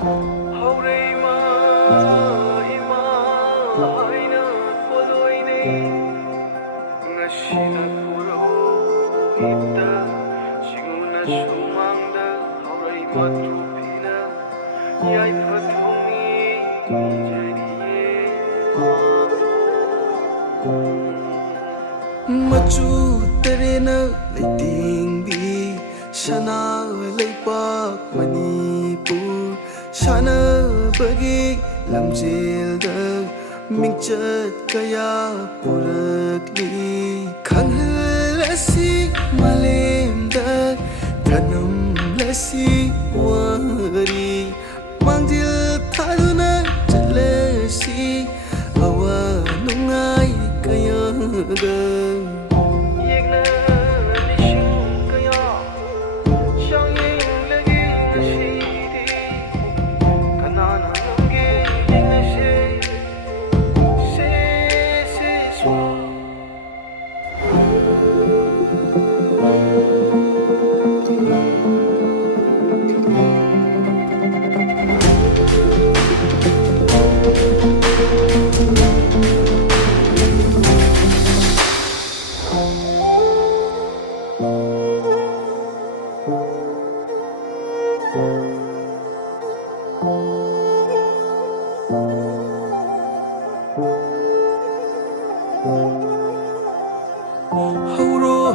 Haurema ima haina poloine ngashina puro ita siguna sumangda haurema trupina yai phathongi jariye machu terena leitingbi shana leipak manipur shana bagi lamjelda mingchat kaya purakli khanghal asi malemda thanam lasi wari mangjil thaduna chalasi awa nungai kaya ga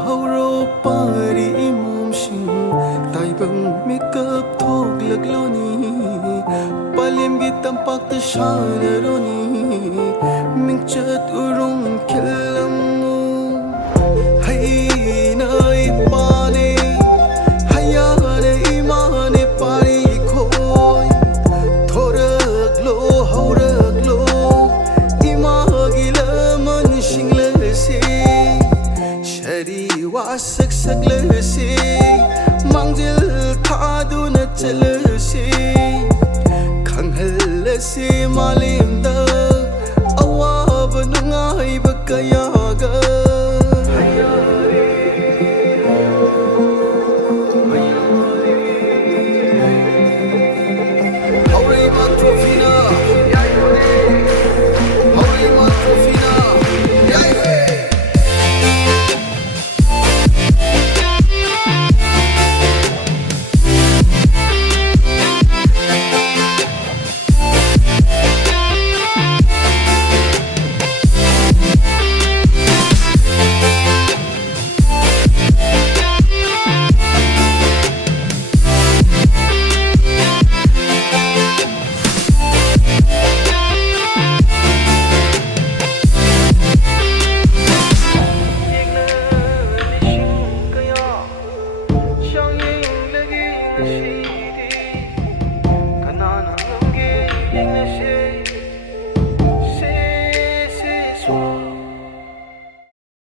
Hauro pari imum sing taibang makeup thok lagloni palem gi tampak ta shana roni mingchat urung khilamu hai nai pane haya ne imane pari khoi thorak lo haurak lo imagi laman singla se shari wasak sakla se mangjil thaduna chala se khanghal se malimda awab nungai bakaya ga she